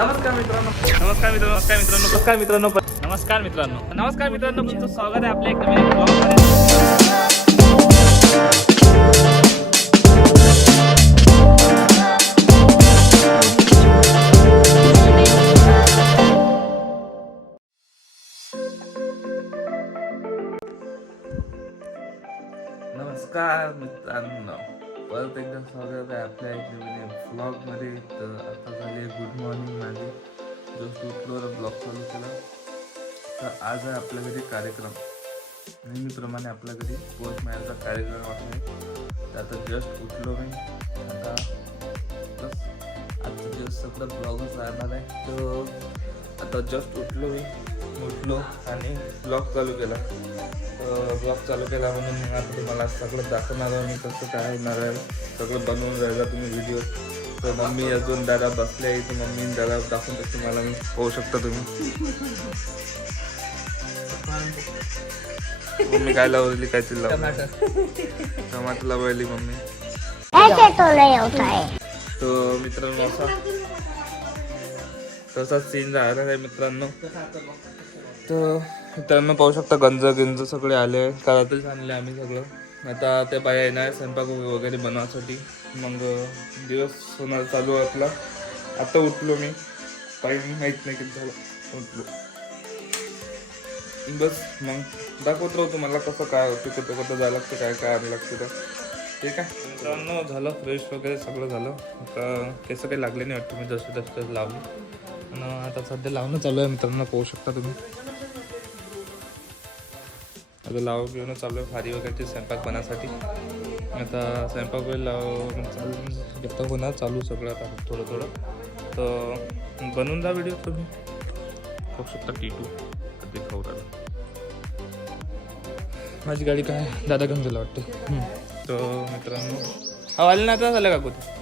नमस्कार मित्रांनो. नमस्कार मित्रांनो नमस्कार मित्रांनो. नमस्कार मित्रांनो. नमस्कार मित्रांनो. नमस्कार मित्रांनो. तुमचं स्वागत आहे आपल्या एक नवीन ब्लॉगमध्ये नमस्कार मित्रांनो. परत एकदा स्वागत आहे आपल्या एक नवीन ब्लॉगमध्ये तर आता झाली गुड मॉर्निंग माझी. जो उठलो ब्लॉग चालू केला. तर आज आहे आपल्या घरी कार्यक्रम. नेहमीप्रमाणे आपल्या घरी पोस्ट मॅनचा कार्यक्रम आहे तर आता जस्ट उठलो मी. आता बस. आजचं दिवस सगळं ब्लॉगच राहणार आहे. तर आता जस्ट उठलो मी. उठलो आणि ब्लॉग चालू केला. ब्लॉग चालू केला म्हणून आता तुम्हाला सगळं दाखवणार आहे मी कसं काय होणार आहे. सगळं बनवून राहिला तुम्ही व्हिडिओ तर मम्मी अजून दादा बसले आहे. तर मम्मी दादा दाखवून तर तुम्हाला मी पाहू शकता तुम्ही. मम्मी काय लावली काय तरी लावली? टमाटर. लावली मम्मी. ऐसे तो नहीं होता है तर मित्रांनो असा तसाच सीन राहिला आहे मित्रांनो. तर मित्रांनो पाहू शकता गंज गिंज सगळे आले. कारातच आणले आम्ही सगळं. आता त्या बाया येणार स्वयंपाक वगैरे बनवासाठी मग दिवस होणार चालू आहे आपला. आता उठलो मी. काही माहीत नाही किती झालं. उठलो. बस मग दाखवत राहू तुम्हाला कसं काय होतं कुठं कुठं जायला लागतं काय काय आणायला लागतं तर ठीक आहे? मित्रांनो झालं फ्रेश वगैरे सगळं झालं. आता केसं काही लागले नाही वाटतं मी जसं तसं लावलं. आणि आता सध्या लावणं चालू आहे मित्रांनो पाहू शकता तुम्ही. आता लाव घेऊन चालू आहे भारी वगैरे स्वयंपाक बनासाठी आता स्वयंपाक वगैरे लाव चालू आता होणार चालू सगळं आता थोडं थोडं. तर बनवून जा व्हिडिओ तुम्ही. पाहू शकता टी टू कधी खाऊ माझी गाडी काय? दादा घेऊन गेला वाटते. तर मित्रांनो हा आले ना आता झालं काकू ते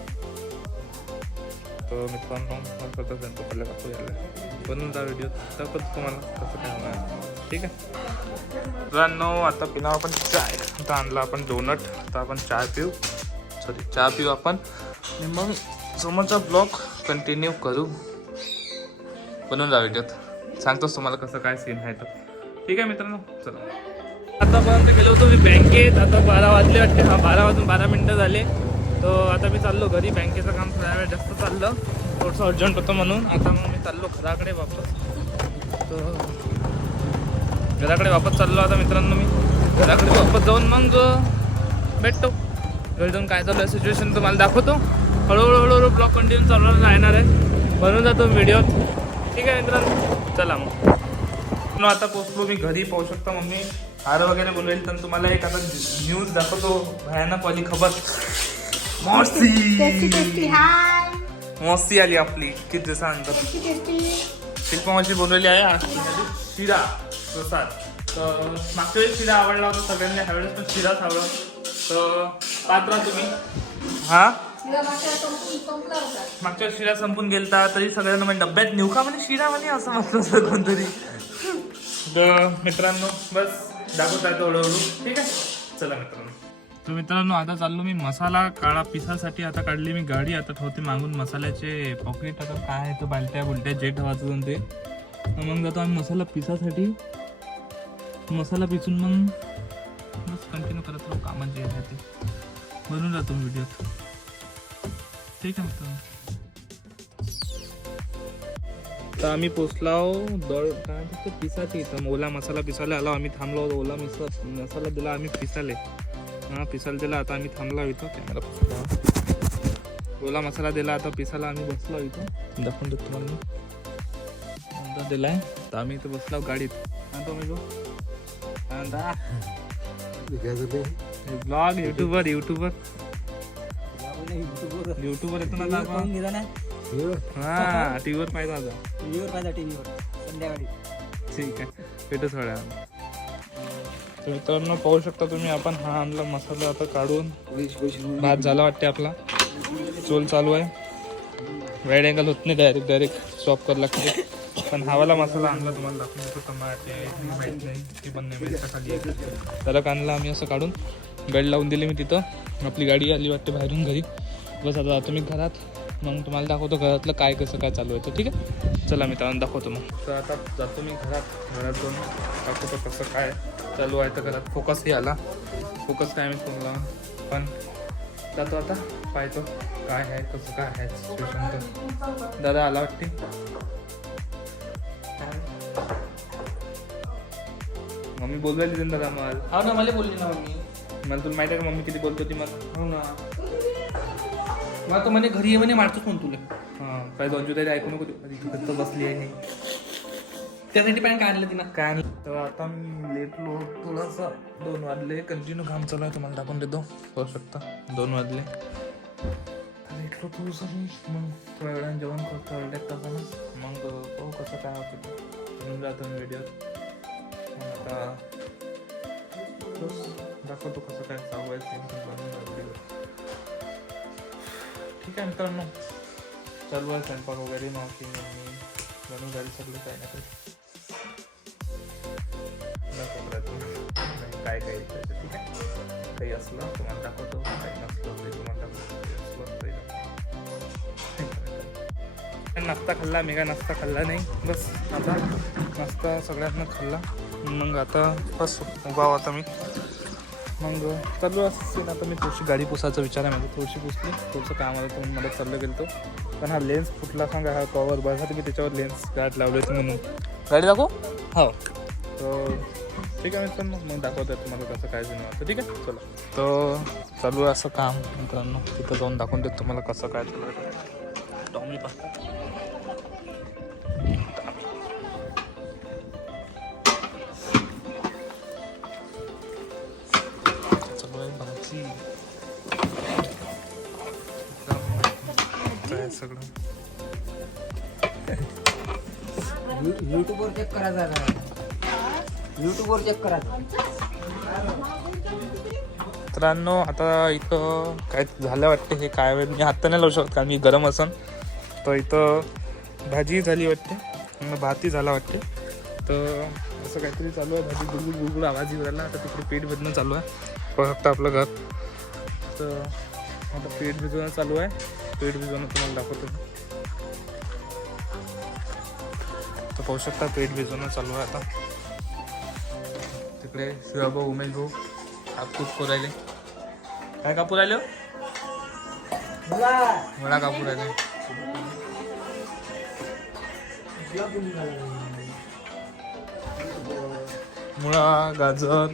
तर मित्रांनो स्वतः त्यांचं पडलं काकू यायला. बनवून जा व्हिडिओ दाखवतो तुम्हाला कसं काय होणार. ठीक आहे. मित्रांनो आता पिणार आपण चाय आता आणला आपण डोनट आता आपण चाय पिऊ. सॉरी चहा पिऊ आपण. आणि मग समोरचा ब्लॉग कंटिन्यू करू. बनवून जा व्हिडिओत सांगतोच तुम्हाला कसं काय सीन आहे तर ठीक आहे मित्रांनो चला. आतापर्यंत गेलो होतो मी बँकेत. आता बारा वाजले वाटते. हा बारा वाजून बारा मिनटं झाले. तर आता मी चाललो घरी. बँकेचं काम थोड्या वेळ जास्त चाललं. थोडंसं अर्जंट होतं म्हणून. आता मग मी चाललो घराकडे वापस. तर घराकडे वापस चाललो आता मित्रांनो मी. घराकडे वापस जाऊन मग भेटतो. घरी जाऊन काय चालू आहे सिच्युएशन तुम्हाला दाखवतो. हळूहळू हळूहळू ब्लॉग कंटिन्यू चालू राहणार आहे. बनवून जातो व्हिडिओ ठीक आहे मित्रांनो चला मग. आता पोचलो मी घरी पाहू शकता मम्मी. हार वगैरे बोलवेल तर तुम्हाला एक आता न्यूज दाखवतो. भयानक वाली खबर. मॉसी. मॉसी आली आपली किती दिवसानंतर शिल्पा मावशी बनवली आहे शिरा. प्रसाद. तर मागच्या वेळेस शिरा आवडला होता सगळ्यांनी ह्यावेळेस पण शिराच आवडला तर पाहत राहा तुम्ही. हा? मागच्या वेळेस शिरा संपून गेलता तरी सगळ्यांना म्हणजे डब्यात नेऊ का म्हणे शिरा म्हणे असं म्हटलं होतं कोणतरी. तर मित्रांनो बस दाखवत आहे हळूहळू. ठीक आहे? चला मित्रांनो. तर मित्रांनो आता चाललो मी मसाला काळा पिसासाठी. आता काढली मी गाडी आता ठेवते मागून मसाल्याचे पॉकेट आता काय आहे तो बालट्या बुलट्या जे ठेवायचं ते मग जातो आम्ही मसाला पिसासाठी. मसाला पिसून मग बस कंटिन्यू करत राहू कामाचे आहे ते बनून राहतो व्हिडिओत ठीक आहे मित्रांनो. तर आम्ही पोचलाव दळ काय म्हणतात पिसाची इथं. ओला मसाला पिसायला आलो आम्ही थांबलो ओला मिसा मसाला दिला आम्ही पिसाले हां पिसायला दिला आता आम्ही थांबला इथं. कॅमेरा पोचला ओला मसाला दिला आता पिसायला आम्ही बसलो इथं. दाखवून देतो तुम्हाला दिला आहे दिलाय. तर आम्ही इथं बसलाव गाडीत. हा तो मी ब्लॉग युट्यूबर युट्यूबर युट्यूबर येतो ना आपण. हा टीव्हीवर पाहिजे आता. ठीक आहे. भेटू थोड्या मित्रांनो पाहू शकता तुम्ही आपण हा आणला मसाला आता काढून. भात झाला वाटते आपला. चोल चालू आहे. वाईड अँगल होत नाही डायरेक्ट डायरेक्ट स्टॉप करावं लागते. पण हावाला मसाला आणला तुम्हाला दाखवून देतो टमाटे माहीत नाही ती पण नाही माहीत खाली आहे. त्याला आणला आम्ही असं काढून गड लावून दिली मी तिथं. आपली गाडी आली वाटते बाहेरून घरी. बस आता जातो मी घरात. मग तुम्हाला दाखवतो घरातलं काय कसं काय चालू आहे तर ठीक आहे? चला मी मित्रांनो दाखवतो मग. तर आता जातो मी घरात. घरात जाऊन दाखवतो कसं काय चालू आहे तर घरात. फोकसही आला. फोकस काय मी तुम्हाला. पण जातो आता. पाहतो काय आहे कसं काय आहे सिच्युएशन तर. दादा आला वाटते? मम्मी बोलवायली ना दादा मला हा ना मला बोलली ना मम्मी. मला तुला माहिती आहे का मम्मी किती बोलत होती मला? हो ना. मग तर म्हणे घरी ये म्हणे मारतोच म्हणून तुला. हां पाहिजे दोन तरी ऐकू नको तू. फक्त बसली आहे त्यासाठी पॅन्ट काय आणलं तिनं? काय नाही तर आता मी लेटलो थोडासा. दोन वाजले. कंटिन्यू काम चालू आहे तुम्हाला टाकून देतो. करू शकता. दोन वाजले. लेटलो थोडंसं मी. मग थोड्या वेळाने जेवण करतो अर्ध्या तासानं मग पाहू कसं काय होतं ते. म्हणून जातो मी व्हिडिओत मग आता बस दाखवतो कसं काय चालू आहे ते बनवून ठीक आहे मित्रांनो चालू आहे स्वयंपाक वगैरे मावशी मम्मी बनवून झाली सगळं काही ना काही काय काय ठीक आहे काही असलं तुम्हाला दाखवतो काही नसलं तरी तुम्हाला दाखवतो. नाश्ता खाल्ला मी काय नाश्ता खाल्ला नाही बस आता नाश्ता सगळ्यांना खाल्ला मग आता बस. उभा आता मी. मग चालू असेल आता मी थोडीशी गाडी पुसायचा विचार आहे माझा. थोडीशी पुसली. थोडंसं कामाला तर मला चाललं गेलं पण हा लेन्स फुटला सांगा हा कवर बघा मी त्याच्यावर लेन्स गाठ लावले होते म्हणून. गाडी दाखव? हो. तर ठीक आहे मित्रांनो. मग दाखवतो तुम्हाला कसं काय जुनं ठीक आहे? चला. तर चालू आहे असं काम मित्रांनो. तिथं जाऊन दाखवून देतो तुम्हाला कसं काय चालू आहे. टॉमी पा सगळं. युट्यूबवर चेक करायचा युट्यूबवर चेक करायचं मित्रांनो आता इथं काय झालं वाटते हे काय वेळ? मी हात नाही लावू शकत कारण मी गरम असन. तर इथं भाजी झाली वाटते. भातही झाला वाटते. तर असं काहीतरी चालू आहे. भाजी गुळगुळ गुळगुळ आवाज येऊ राहिला. आता तिकडे पेट भिजणं चालू आहे. फक्त आपलं घर. तर आता पेट भिजवणं चालू आहे. पेट भिजवणं तुम्हाला दाखवतो. तर पाहू शकता पेट भिजवणं चालू आहे आता. तिकडे शिवाभाऊ उमेश भाऊ कापूस कापू काय कापू राहिले हो? कापू राहिले. मुळा गाजर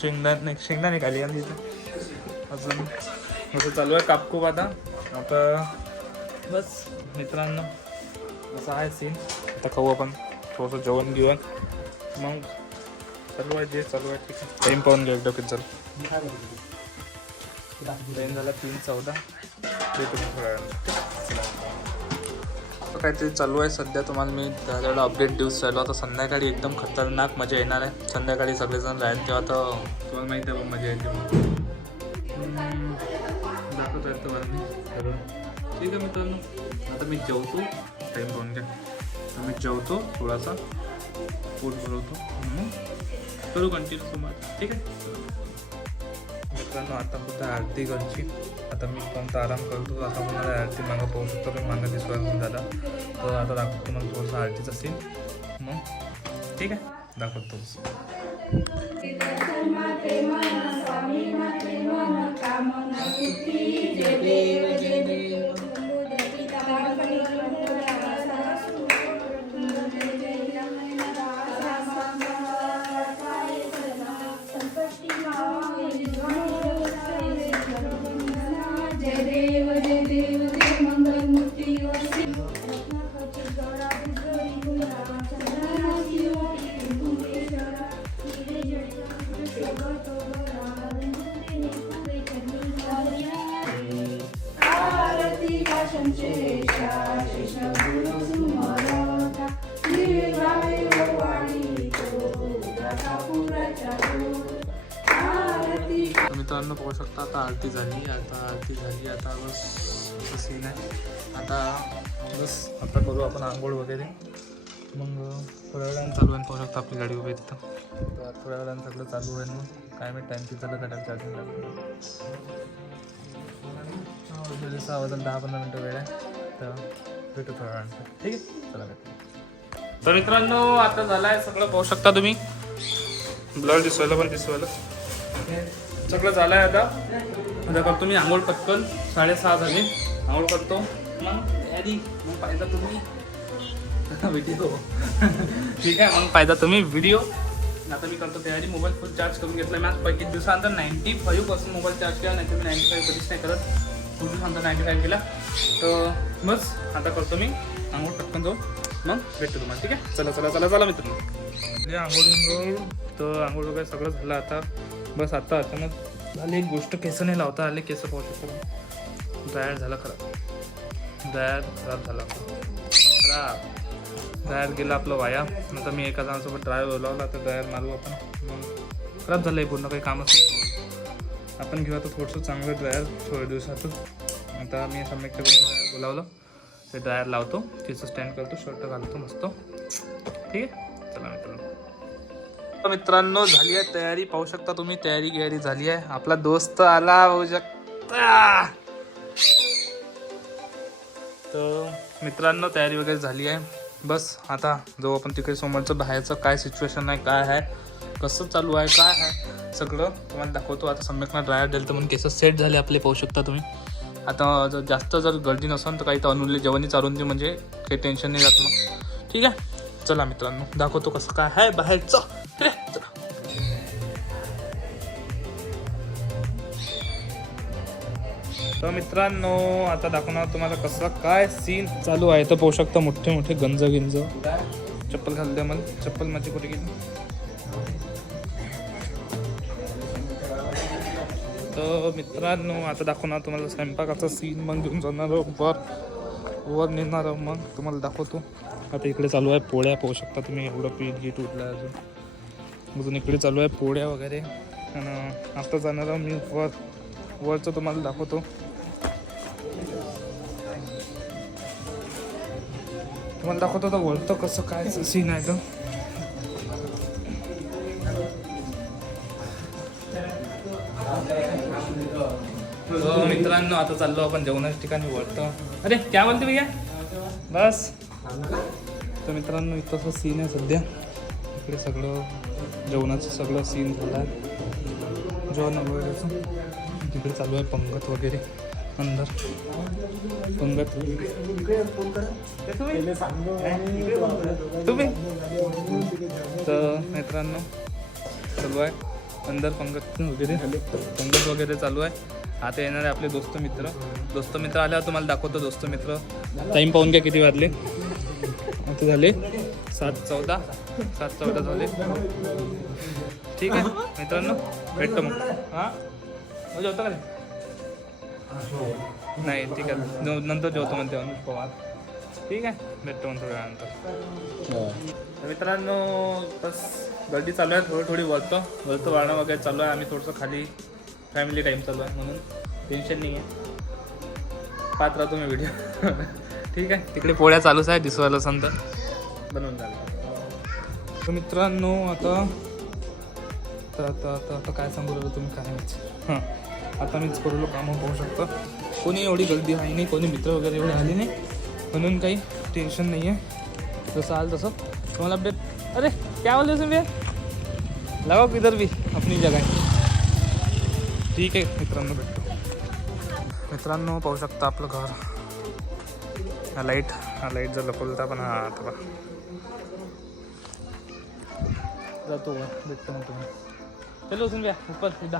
शेंगदाणे शेंगदाणे खाली आणि तिथं अजून असं चालू आहे कापकूप आता. आता बस. मित्रांनो असं आहे सीन आता खाऊ आपण थोडंसं जेवण घेऊन. मग चालू आहे जे चालू आहे ठीक आहे टाईम पाहून घ्या एकदा किती चालू टाईम झाला तीन चौदा. ते तुम्ही काहीतरी चालू आहे सध्या. तुम्हाला मी त्याला अपडेट देऊच राहिलो आता संध्याकाळी एकदम खतरनाक मजा येणार आहे. संध्याकाळी सगळेजण राहील तेव्हा तर तुम्हाला माहिती आहे मजा येते ठीक आहे मित्रांनो. आता मी जेवतो. टाईम पाहून घ्या. आता मी जेवतो थोडासा. पोट भरवतो. मग करू कंटिन्यू तुम्हाला ठीक आहे? मित्रांनो आता होतं आरती घरची. आता मी पण आराम करतो. आता मला आरती मागं पाहू शकतो. मी मागं दिसवा दादा. तर आता दाखवतो तुम्हाला थोडंसं आरतीचा सीन मग. ठीक आहे? दाखवतो. थोडंसं जय वगैरे मग थोड्या वेळानं चालू आहे पाहू शकता आपली गाडी उभी आहे तिथं. तर थोड्या वेळानं सगळं चालू होईल मग काय माहिती टाईम किती झालं गाड्या चार्जिंग लागलं. सहा वाजता दहा पंधरा मिनटं वेळ आहे. तर भेटू थोड्या वेळानंतर ठीक आहे? चला भेटू. तर मित्रांनो आता झालाय सगळं पाहू शकता तुम्ही. ब्लड दिसवायला पण दिसवायला. सगळं झालंय आता. आता करतो मी आंघोळ पटकन. साडेसहा झाले. आंघोळ करतो. मग तयारी मग पाहिजे तुम्ही. व्हिडिओ ठीक आहे मग पाहिजे तुम्ही व्हिडिओ आता मी करतो तयारी मोबाईल फुल चार्ज करून घेतला मी आज पैकी दिवसानंतर ninety five percent mobile charge केला नाही तर मी नाईन्टी फाईव्ह कधीच नाही करत. खूप दिवसानंतर नाईन्टी फाईव्ह केला. तर बस आता करतो मी. आंघोळ पटकन जाऊन मग भेटतो तुम्हाला ठीक आहे? चला चला चला चला मित्रांनो. आंघोळ बिंघोळ तर आंघोळ वगैरे सगळं झालं आता. बस आता अचानक झाली एक गोष्ट केस नाही लावता आले केस पाहू शकतो ड्रायर झाला खराब ड्रायर खराब झाला. खराब. ड्रायर गेला आपलं वाया. नंतर मी एका जणासोबत ड्रायर बोलावला तर ड्रायर मारू आपण. मग खराब झालं आहे पूर्ण काही कामच नाही. आपण घेऊ आता थोडंसं चांगलं ड्रायर थोड्या दिवसातून आता मी सम्यककडे ड्रायर बोलावलं. ते ड्रायर लावतो तिचं स्टँड करतो शर्ट घालतो मस्त. ठीक आहे? चला मित्रांनो. तर मित्रांनो झाली आहे तयारी. पाहू शकता तुम्ही तयारी गियारी झाली आहे. आपला दोस्त आला होऊ शकता. तर मित्रांनो तयारी वगैरे झाली आहे. बस आता जो आपण तिकडे समोरचं बाहेरचं काय सिच्युएशन आहे काय आहे कसं चालू आहे काय आहे सगळं तुम्हाला दाखवतो. आता सम्यकना ड्रायर दिलं तर म्हणून केस सेट झाले आपले पाहू शकता तुम्ही. आता जर जास्त जर गर्दी नसेल तर काही तर अनुले जेवणी चालून दे म्हणजे काही टेन्शन नाही जात मग. ठीक आहे? चला मित्रांनो दाखवतो कसं काय आहे बाहेरचं. तर मित्रांनो आता दाखवणार तुम्हाला कसं काय सीन चालू आहे. तर पाहू शकता मोठे मोठे गंज गिंज. चप्पल घालते मला. चप्पल माझी कुठे गेली? तर मित्रांनो आता दाखवणार तुम्हाला स्वयंपाकाचा सीन मग घेऊन जाणार वर. वर नेणार मग. तुम्हाला दाखवतो. आता इकडे चालू आहे पोळ्या. पाहू शकता तुम्ही. एवढं पीठ गीट उठलं आहे अजून. अजून इकडे चालू आहे पोळ्या वगैरे. आणि आता जाणार मी वर. वरचं तुम्हाला दाखवतो. तुम्हाला दाखवतो तर वरतं कसं काय सीन आहे तर तो मित्रांनो आता चाललो आपण जेवणाच्या ठिकाणी वळतो अरे क्या बोलते भैया बस तर मित्रांनो इथं सीन आहे सध्या इकडे सगळं जेवणाचं सगळं सीन झालं आहे जेवण वगैरे तिकडे चालू आहे पंगत वगैरे अंदर। पंगत तुम्ही? तुम्ही तर मित्रांनो चालू आहे. अंदर पंगत वगैरे पंगत वगैरे चालू आहे. आता येणारे आपले दोस्त मित्र. दोस्त मित्र आल्यावर तुम्हाला दाखवतो दोस्त मित्र. टाईम पाहून घ्या किती वाजले. आता झाले? सात चौदा. सात चौदा झाले. ठीक आहे. मित्रांनो भेटतो मग. हां? मग का? नाही ठीक आहे. नंतर जेवतो म्हणते अनुज पवार. ठीक आहे. भेटतो मग थोड्या वेळानंतर. तर मित्रांनो बस गर्दी चालू आहे. थोडी थोडी वळतं. वळतं वाढणं वगैरे चालू आहे. आम्ही थोडंसं खाली फॅमिली टाईम चालू आहे म्हणून. टेन्शन नाही आहे पाहत राहतो मी व्हिडिओ ठीक आहे. तिकडे पोळ्या चालूच आहे दिसवायला संत. बनवून झालं. तर मित्रांनो आता तर आता आता आता काय सांगू राहिलो तुम्ही? काय हां. आता मीच करू कामं पाहू शकतं. कोणी एवढी गर्दी आहे नाही कोणी मित्र वगैरे एवढे आले नाही. म्हणून काही टेन्शन नाही आहे. जसं आलं तसं. तुम्हाला अपडेट अरे क्या बोलते तुम्ही? भैया इधर किधर भी अपनी जगह. ठीक आहे मित्रांनो भेटतो मित्रांनो पाहू शकता आपलं घर. हा लाइट हा लाइट जर लपवलता पण हा आता जातो भेटतो मग तुम्ही चलो सुन गया ऊपर सीधा।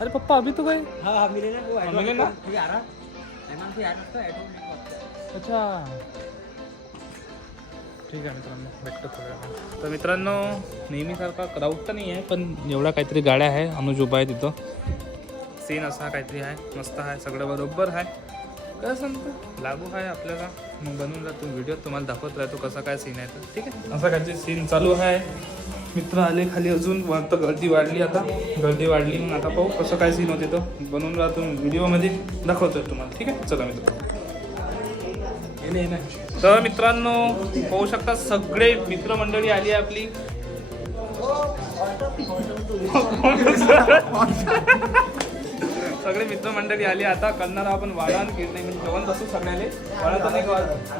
अरे पप्पा अभी तो गए। हाँ हाँ मिले ना? वो मिले ना? अच्छा। ठीक आहे मित्रांनो भेटतो थोड्या. तर मित्रांनो नेहमीसारखा क्राऊड तर नाही आहे पण एवढ्या काहीतरी गाड्या आहे अनुज उभा आहे तिथं. सीन असा काहीतरी आहे मस्त आहे सगळं बरोबर आहे. काय सांगतो? लागू आहे आपल्याला. मग बनवून जातो व्हिडिओ तुम्हाला दाखवत राहतो कसा काय सीन आहे तर ठीक आहे? असा काहीतरी सीन चालू आहे. मित्र आले खाली अजून. तर गर्दी वाढली आता. गर्दी वाढली मग आता पाहू कसं काय सीन होते तर बनवून राहतो व्हिडिओमध्ये दाखवतोय तुम्हाला. ठीक आहे? चला मित्र. तर मित्रांनो पाहू शकता सगळे मित्रमंडळी आली आहे आपली. सगळे मित्रमंडळी आली आता करणार आपण वाढण गिरणे म्हणजे जेवण कसं सगळ्याले. वाढत नाही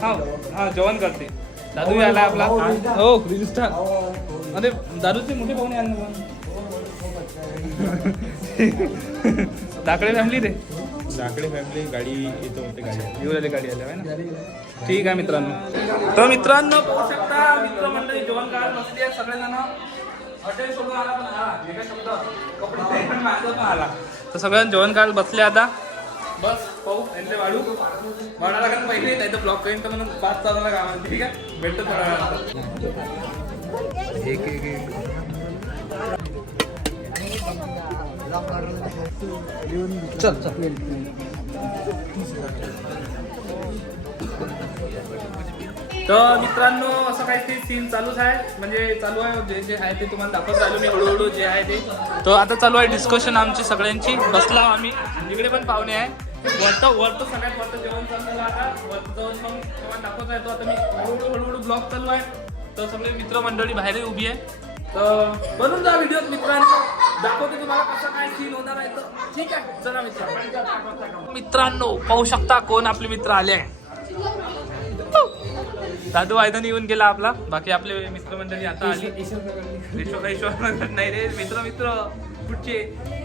हा हा जेवण करते. दादू आला आपला. हो. क्रिस्टन अरे दादूचे मोठे पाहुणे आले ना. दाकडे फॅमिली रे लाकडे फॅमिली गाडी येतो म्हणते गाडी. येऊ राहिली गाडी आल्या ना? ठीक आहे मित्रांनो. तर मित्रांनो पाहू शकता मित्रमंडळी जेवण करायला बसली आहे सगळेजण. हॉटेल सोडून आला पण आला. एका शब्द. कपडे पण माझं पण आला. तर सगळ्यांना जेवण करायला बसले आता. बस पाहू. त्यांचे वाढू. वाढा लागेल पहिले. नाही तर ब्लॉक करेन तर म्हणून पाच चालवला कामाला ठीक आहे? भेटतो वेळानंतर. एक एक एक चल चल तर मित्रांनो असं काहीतरी सीन चालूच आहे. म्हणजे चालू आहे जे जे आहे ते तुम्हाला दाखवत राहिलो मी हळूहळू जे आहे ते. तर आता चालू आहे डिस्कशन आमची सगळ्यांची. बसला आम्ही. इकडे पण पाहुणे आहे. वरतं वरतं सगळ्यात वरतं जेवण चालू आता. वरतं जाऊन मग तेव्हा दाखवत आहे तो आता मी हळूहळू हळूहळू ब्लॉग चालू आहे. तर सगळे मित्रमंडळी बाहेर उभी आहे. तर बनून जा व्हिडिओ मित्रांनो. दाखवते तुम्हाला कसं काय सीन होणार आहे. तर ठीक आहे चला मित्रांनो. मित्रांनो पाहू शकता कोण आपले मित्र आले आहे. दादू वायदन येऊन गेला आपला. बाकी आपले मित्रमंडळी आता आली. ईश्वर ईश्वर नाही रे मित्र मित्र. कुठचे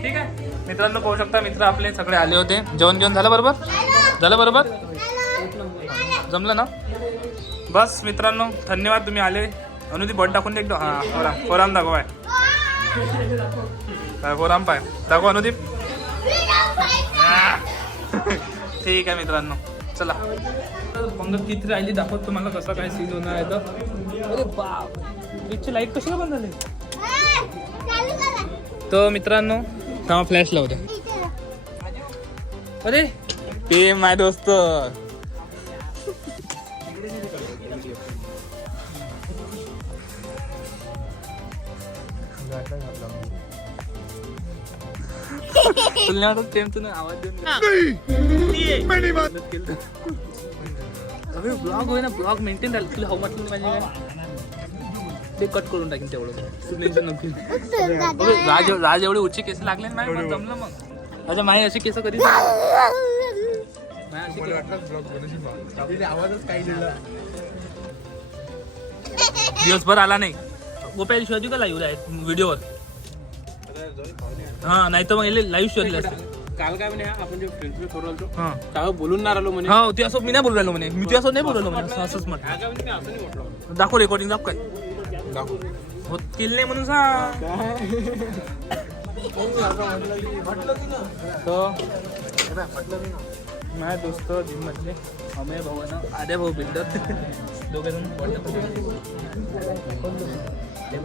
ठीक आहे. मित्रांनो पाहू शकता मित्र आपले सगळे आले होते. जेवण घेऊन झालं बरोबर? झालं बरोबर? जमलं ना? बस मित्रांनो धन्यवाद तुम्ही आले. अनुदीप बोट टाकून दे हा फोराम फोराम दाखव आहे फोराम पाय. दाखव अनुदीप. ठीक आहे मित्रांनो. चला. पंगत किती राहिली दाखवत तुम्हाला कसं काय सीज होणार आहे तर अरे बाप. फ्रीजची लाइट कशी बंद झाली? तर मित्रांनो थांबा फ्लॅश लावू द्या. अरे. ते माय दोस्त. तुला वाटत टेमचं आवाज देऊन अबे ब्लॉग होय ना ब्लॉग मेंटेन राहील तुला हवं म्हटलं पाहिजे काय ते कट करून टाकीन तेवढं. टेन्शन नको. राज राज एवढे उच्च केस लागले ना जमलं मग. अच्छा माही अशी केस कधी दिवसभर आला नाही. गोप्याला शिवाजी का लाईव्ह आहे व्हिडिओवर हा नाही तर मग लाईव्ह शोधले असते. काल काय म्हणे आपण जे हा. तेव्हा बोलून नाही राहिलो म्हणे. हो ते असं मी नाही बोलू राहिलो म्हणे. मी ते असं नाही बोलू राहिलो म्हणे असं- असंच म्हटलं. दाखव रेकॉर्डिंग दाखव काय. होत केलं नाही म्हणून सांग. माझ्या दोस्त जिम मधले अमय भाऊ ना आद्या भाऊ बिल्डर दोघे जण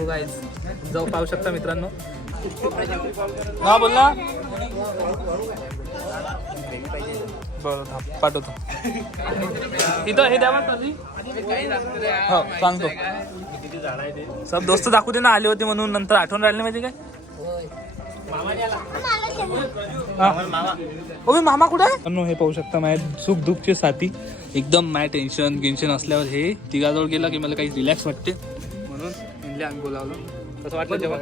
गाईज जाऊ पाहू शकता मित्रांनो. हा बोल ना. बरं पाठवतो. इथं हे द्या हो सांगतो. सब दोस्त दाखवू दे ना आले होते म्हणून नंतर आठवण राहिले माहिती काय. ओबे मामा कुठे हे पाहू शकता माझ्या सुख दुःखचे साथी. एकदम माझ्या टेन्शन गिन्शन असल्यावर हे तिघाजवळ गेला की मला काही रिलॅक्स वाटते. म्हणून म्हणले आम्ही बोलावलं कसं वाटलं जेव्हा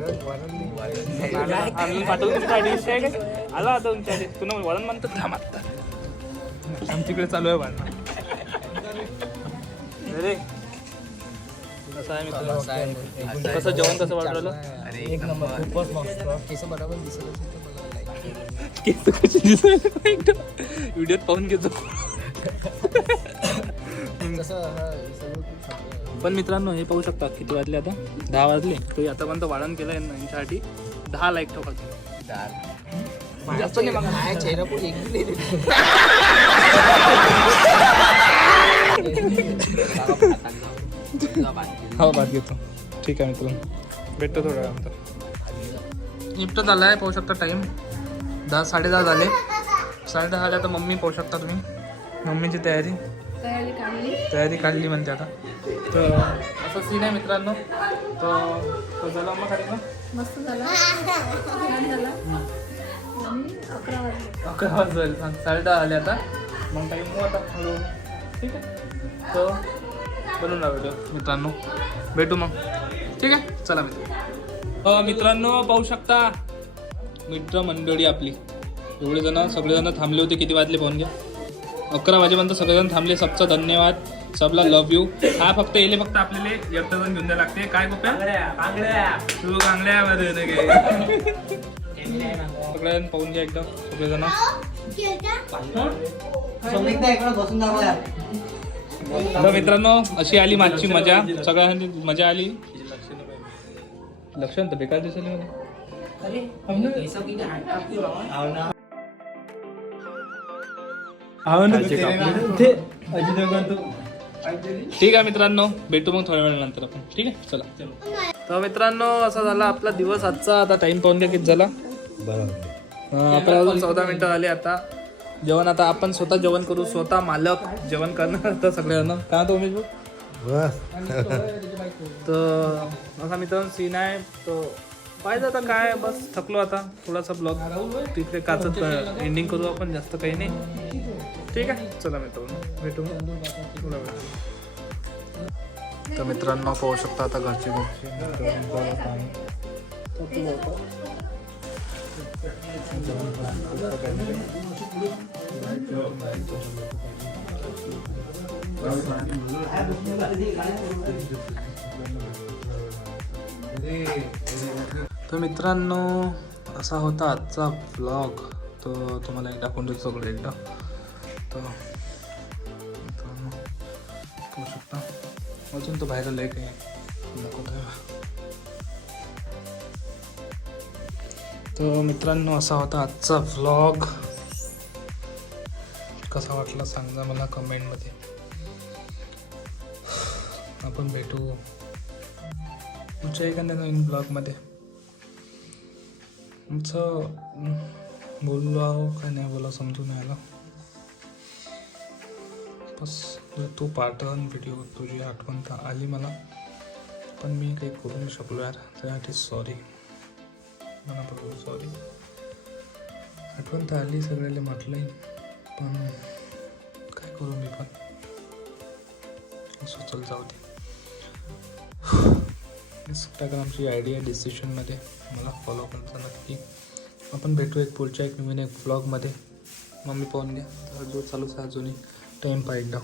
आम्ही पाठवलं तुमच्या आहे काय? आला आता तुमच्या आधी तुला वळण म्हणतात थांब आता. आमच्याकडे चालू आहे भांडण अरे. कसं आहे मित्र? कसं जेवण कसं वाटलं केस कशी दिसायला एकदम व्हिडिओत पाहून घेतो. पण मित्रांनो हे पाहू शकता किती वाजले आता? दहा वाजले. तो आतापर्यंत वाढण केलं यांच्यासाठी दहा लाईक ठोका जास्त नाही मागणार. हो बात घेतो. ठीक आहे मित्रांनो. भेटतो थोड्या वेळानंतर. निपटत आला आहे पाहू शकता टाईम दहा साडे दहा झाले. साडे दहा झाले तर मम्मी पाहू शकता तुम्ही. मम्मीची तयारी. तयारी काढली. तयारी काढली म्हणते आता. तर असं सीन आहे मित्रांनो. तो तो झाला मग ना मस्त झाला. छान झाला. आणि अकरा वाजले. अकरा वाजले. सांग साडे दहा झाले आता. मग टाईम मग आता. हळूहळू. ठीक आहे. तो बनवून राहा व्हिडिओ. मित्रांनो भेटू मग. ठीक आहे? चला मित्र. मित्रांनो पाहू शकता मित्र मंडळी आपली. एवढे जण सगळेजण थांबले होते. किती वाजले पाहून घ्या. अकरा वाजेपर्यंत सगळेजण थांबले. सबचा धन्यवाद. सबला लव यू हा फक्त येले फक्त आपल्याला एक जण घेऊन द्यायला लागते. काय गोप्या तू कांगड्या सगळेजण पाहून घ्या एकदम सगळेजण. तर मित्रांनो अशी आली मागची मजा. सगळ्यांनी मजा आली. लक्षण तर बेकार दिसली मला. ठीक आहे मित्रांनो भेटू मग थोड्या वेळानंतर आपण. ठीक आहे? चला. तर मित्रांनो असा झाला आपला दिवस. आजचा आता टाइम पाहून घ्या किती झाला. अं, आपल्याला अजून चौदा मिनिटं झाली आता. जेवण आता आपण स्वतः जेवण करू. स्वतः मालक जेवण करणार आता सगळ्यांना. काय तो उमेश भाऊ? तर असा मित्रांनो सीन आहे. तो पाहिजे आता काय बस थकलो आता. थोडासा ब्लॉग तिकडे काचत एंडिंग करू आपण. जास्त काही नाही. ठीक आहे. चला मित्रांनो भेटू. थोडा भेटू तर मित्रांनो पाहू शकता आता घरचे घरचे तर मित्रांनो असा होता आजचा ब्लॉग तो तुम्हाला एक दाखवून देतो सगळं एकदा. तर मित्रांनो पाहू शकता अजून तो बाहेर लय काही नको तर मित्रांनो असा होता आजचा व्लॉग कसा वाटला सांगा मला कमेंटमध्ये आपण भेटू तुमच्या एखाद्या नवीन ब्लॉगमध्ये आमचं बोललो आहो काय नाही बोला समजून यायला. वापस बस म्हणजे तू पाठवून व्हिडिओ तुझी आठवण तर आली मला पण मी काही करू नाही शकलो यार. त्यासाठी सॉरी मनापासून सॉरी आठवण तर आली सगळ्याला म्हटलंय पण काय करू मी पण? असं चल जाऊ दे. इंस्टाग्रामची आय डी आहे मला फॉलो करता नक्की. आपण भेटू एक पुढच्या एक नवीन एक ब्लॉगमध्ये मम्मी पाहून घ्या. तर जो चालूच आहे अजूनही टाईम पहा एकदा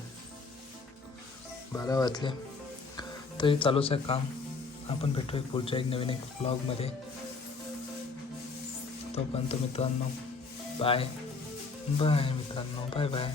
बारा वाजले. तरी चालूच आहे काम. आपण भेटूया पुढच्या एक नवीन एक ब्लॉगमध्ये तोपर्यंत मित्रांनो बाय बाय मित्रांनो. Bye bye